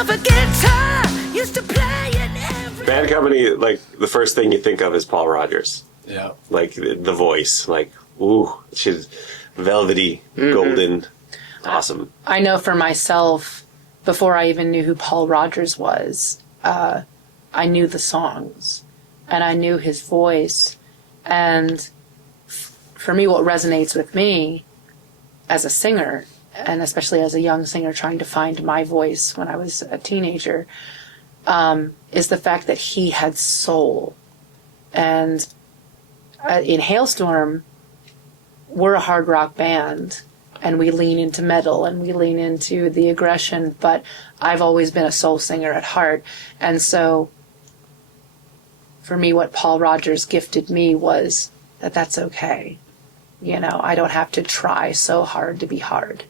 of a guitar, used to play in every... Bad Company, like, the first thing you think of is Paul Rogers. Yeah. Like, the voice. Like, ooh, she's velvety, golden, awesome. I know for myself, before I even knew who Paul Rogers was, I knew the songs, and I knew his voice, and for me, what resonates with me as a singer, and especially as a young singer trying to find my voice when I was a teenager, is the fact that he had soul. And in Halestorm, we're a hard rock band, and we lean into metal, and we lean into the aggression, but I've always been a soul singer at heart. And so for me, what Paul Rogers gifted me was that that's okay. You know, I don't have to try so hard to be hard.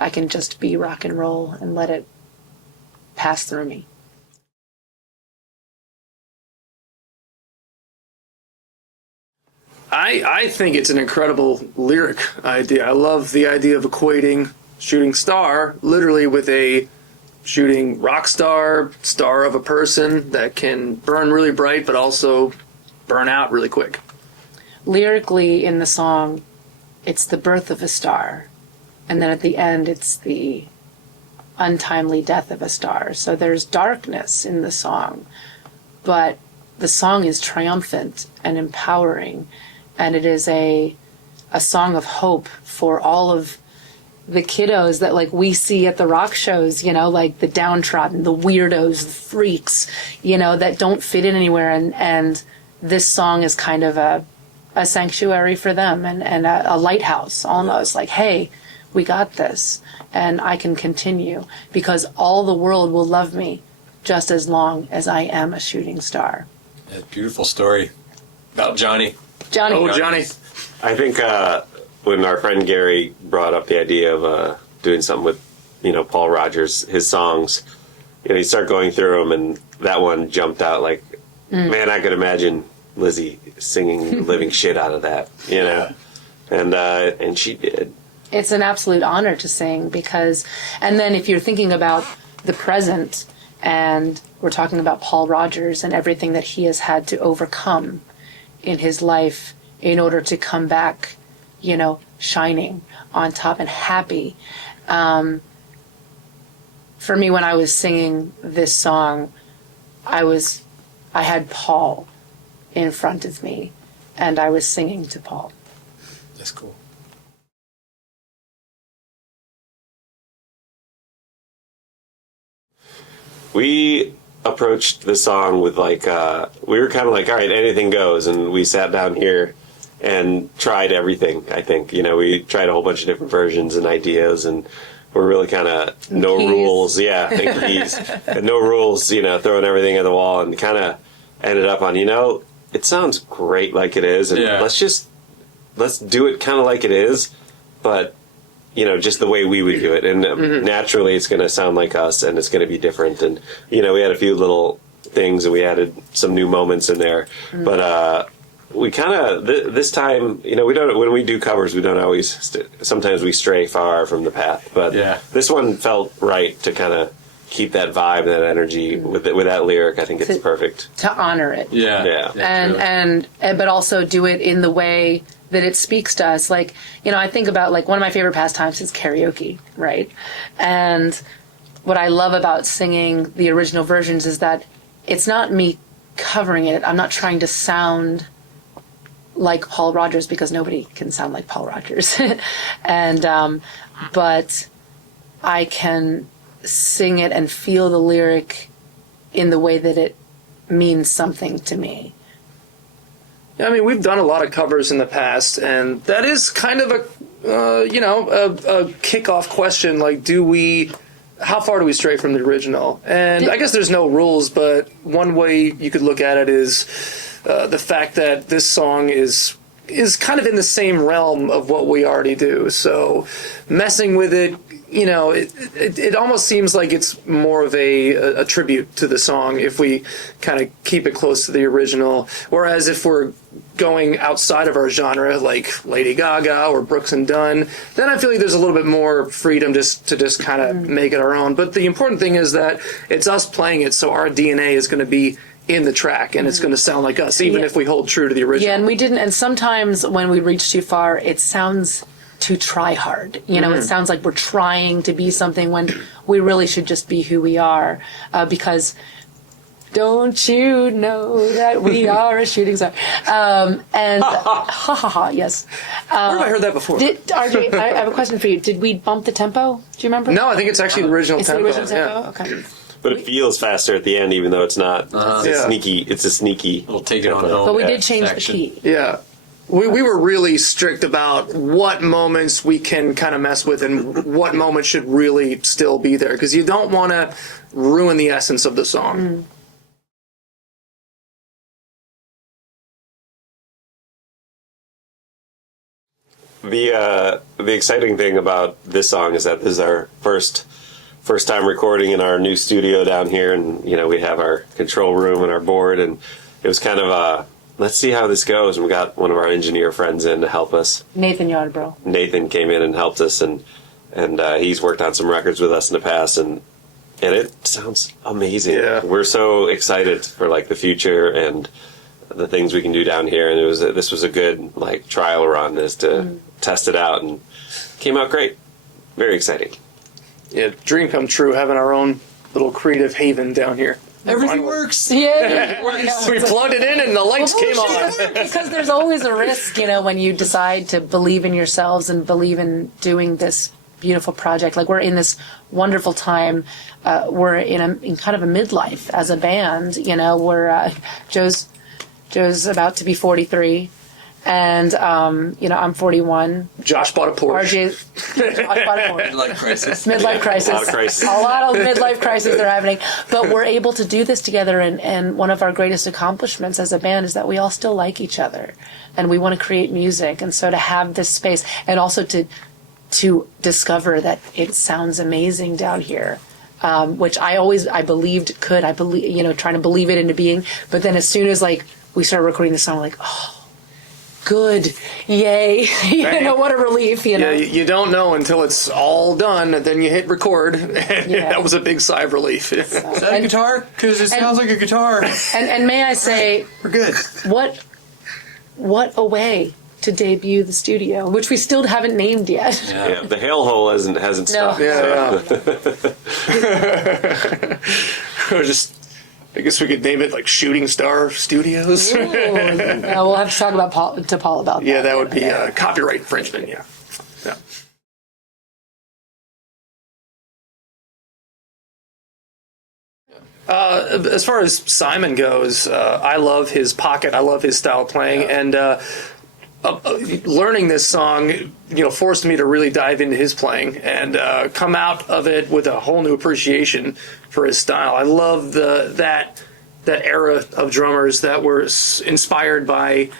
I can just be rock and roll and let it pass through me. I think it's an incredible lyric idea. I love the idea of equating shooting star literally with a shooting rock star, star of a person that can burn really bright but also burn out really quick. Lyrically in the song, it's the birth of a star, and then at the end it's the untimely death of a star. So there's darkness in the song, but the song is triumphant and empowering, and it is a song of hope for all of the kiddos that like we see at the rock shows, you know, like the downtrodden, the weirdos, the freaks, you know, that don't fit in anywhere, and this song is kind of a sanctuary for them, and a lighthouse almost, like, hey, we got this, and I can continue because all the world will love me just as long as I am a shooting star. Yeah, beautiful story about Johnny. Oh, Johnny. I think when our friend Gary brought up the idea of doing something with, you know, Paul Rogers, his songs, you know, you start going through them, and that one jumped out like, man, I could imagine Lizzie singing the living shit out of that, you know, and she did. It's an absolute honor to sing because, and then if you're thinking about the present, and we're talking about Paul Rogers and everything that he has had to overcome in his life in order to come back, you know, shining on top and happy. For me, when I was singing this song, I had Paul in front of me, and I was singing to Paul. That's cool. We approached the song with like, we were kind of like, all right, anything goes. And we sat down here and tried everything, I think. You know, we tried a whole bunch of different versions and ideas, and we're really kind of no rules. Yeah, and keys. And no rules, you know, throwing everything at the wall, and kind of ended up on, you know, it sounds great like it is. And let's do it kind of like it is, but you know, just the way we would do it. And naturally it's going to sound like us, and it's going to be different. And, you know, we had a few little things, and we added some new moments in there. But we kind of, this time, you know, we don't, when we do covers, we don't always, sometimes we stray far from the path. But this one felt right to kind of keep that vibe, that energy with that lyric. I think it's perfect. To honor it. Yeah. And but also do it in the way that it speaks to us. Like, you know, I think about, like, one of my favorite pastimes is karaoke, right? And what I love about singing the original versions is that it's not me covering it. I'm not trying to sound like Paul Rogers, because nobody can sound like Paul Rogers. And but I can sing it and feel the lyric in the way that it means something to me. I mean, we've done a lot of covers in the past, and that is kind of a kickoff question. Like, how far do we stray from the original? And I guess there's no rules, but one way you could look at it is the fact that this song is kind of in the same realm of what we already do. So messing with it it almost seems like it's more of a tribute to the song if we kind of keep it close to the original. Whereas if we're going outside of our genre, like Lady Gaga or Brooks and Dunn, then I feel like there's a little bit more freedom to just kind of make it our own. But the important thing is that it's us playing it, so our DNA is going to be in the track, and it's going to sound like us, even if we hold true to the original. Yeah, and we didn't. And sometimes when we reach too far, it sounds too try hard. It sounds like we're trying to be something when we really should just be who we are. Because don't you know that we are a shooting star? And ha ha ha, yes. Where have I heard that before? RJ, I have a question for you. Did we bump the tempo? Do you remember? No, I think it's actually the original It's tempo. the original tempo? Yeah. Okay. But it feels faster at the end, even though it's not. Yeah. It's a sneaky. We'll take it on tempo. home. But we Yeah. did change section. the key. Yeah. We were really strict about what moments we can kind of mess with and what moments should really still be there, because you don't want to ruin the essence of the song. The exciting thing about this song is that this is our first time recording in our new studio down here, and we have our control room and our board, and it was kind of let's see how this goes. And we got one of our engineer friends in to help us. Nathan Yardbro. Nathan came in and helped us, and he's worked on some records with us in the past, and it sounds amazing. Yeah. We're so excited for the future and the things we can do down here, and this was a good trial run to test it out, and came out great. Very exciting. Yeah, dream come true having our own little creative haven down here. Everything works. Yeah. We plugged it in and the lights came on. Because there's always a risk, when you decide to believe in yourselves and believe in doing this beautiful project. We're in this wonderful time. We're in kind of a midlife as a band. We're Joe's about to be 43, and I'm 41. Josh bought a Porsche. Josh bought a Porsche. Like crisis. Midlife crisis. A lot of crisis. A lot of midlife crises that are happening. But we're able to do this together, and one of our greatest accomplishments as a band is that we all still like each other, and we want to create music. And so to have this space, and also to discover that it sounds amazing down here, which I believed could. I believe, trying to believe it into being. But then as soon as we started recording the song, oh, good, yay! What a relief. Yeah, you don't know until it's all done, and then you hit record, and that was a big sigh of relief. Is that a guitar? Because it sounds like a guitar. And may I say, We're good. what a way to debut the studio, which we still haven't named yet. Yeah, the hail hole hasn't stopped. Yeah. Or just, I guess we could name it Shooting Star Studios. Ooh, we'll have to talk about Paul about that. Yeah, that would be copyright infringement. Yeah. As far as Simon goes, I love his pocket. I love his style of playing, and learning this song, forced me to really dive into his playing and come out of it with a whole new appreciation for his style. I love that era of drummers that were inspired by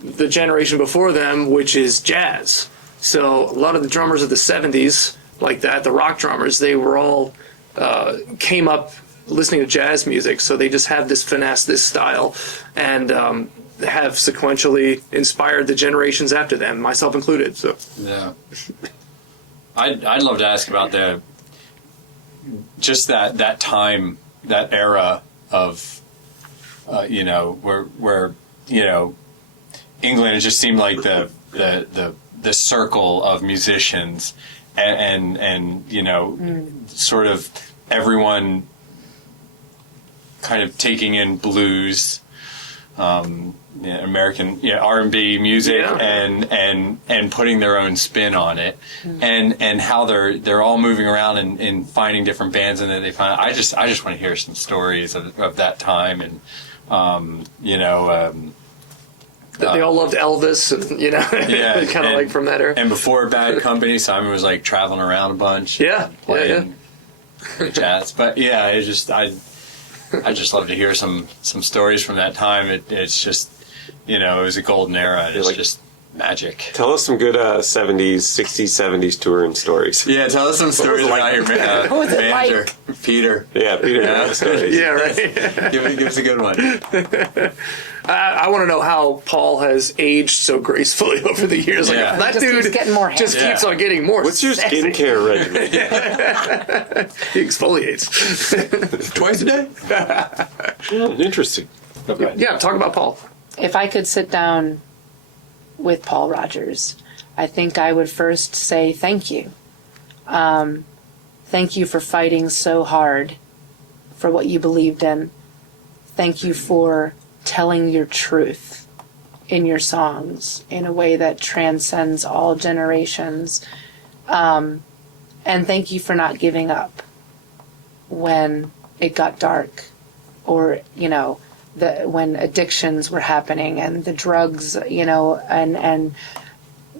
the generation before them, which is jazz. So a lot of the drummers of the 70s, like that, the rock drummers, they were all came up listening to jazz music. So they just have this finesse, this style, and have sequentially inspired the generations after them, myself included. So Yeah. I'd love to ask about just that time, that era of where England, it just seemed like the circle of musicians and sort of everyone kind of taking in blues, American R&B music, and putting their own spin on it, and how they're all moving around and finding different bands, and then they find. I just want to hear some stories of that time, and they all loved Elvis, and kind of from that era. And before Bad Company, Simon was traveling around a bunch, playing jazz. But yeah, I just love to hear some stories from that time. It's just, it was a golden era. It's just magic. Tell us some good 70s, 60s, 70s touring stories. Yeah, tell us some stories about your What was it manager, Peter. Yeah, Peter. Yeah. Stories. Yeah, right. Give us a good one. I want to know how Paul has aged so gracefully over the years. Like, Yeah. that Just dude keeps getting more just handsome. keeps on getting more. What's your sexy. skincare regimen? He exfoliates. Twice a day? Interesting. Okay. Yeah, talk about Paul. If I could sit down with Paul Rogers, I think I would first say thank you. Thank you for fighting so hard for what you believed in. Thank you for telling your truth in your songs in a way that transcends all generations. And thank you for not giving up when it got dark, or, when addictions were happening and the drugs, and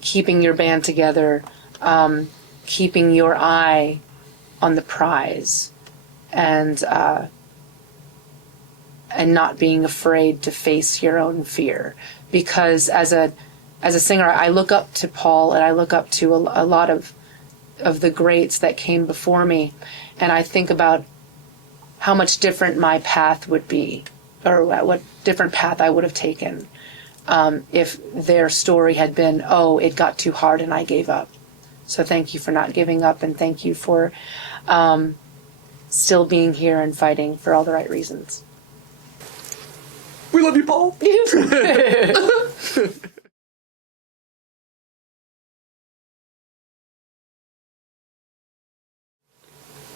keeping your band together, keeping your eye on the prize, and not being afraid to face your own fear. Because as a singer, I look up to Paul, and I look up to a lot of the greats that came before me, and I think about how much different my path would be, or what different path I would have taken if their story had been, oh, it got too hard and I gave up. So thank you for not giving up, and thank you for still being here and fighting for all the right reasons. We love you, Paul.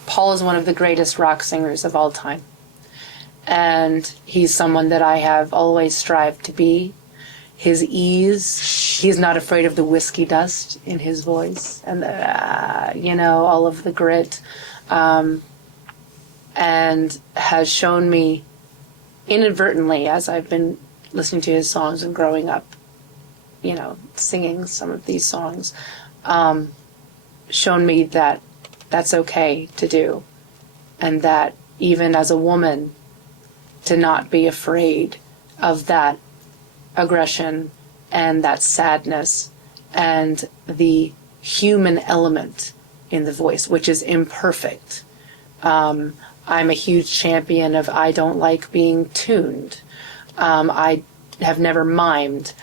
Paul is one of the greatest rock singers of all time. And he's someone that I have always strived to be. His ease, he's not afraid of the whiskey dust in his voice, and all of the grit, and has shown me inadvertently, as I've been listening to his songs and growing up, singing some of these songs, shown me that that's okay to do, and that even as a woman, to not be afraid of that aggression and that sadness and the human element in the voice, which is imperfect. I'm a huge champion of I don't like being tuned. I have never mimed.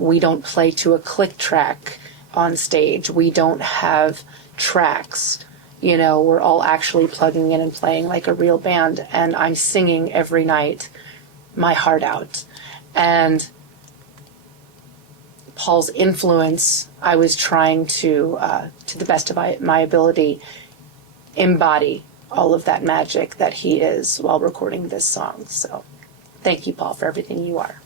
We don't play to a click track on stage. We don't have tracks. We're all actually plugging in and playing like a real band, and I'm singing every night my heart out. And Paul's influence, I was trying to the best of my ability, embody all of that magic that he is while recording this song. So thank you, Paul, for everything you are.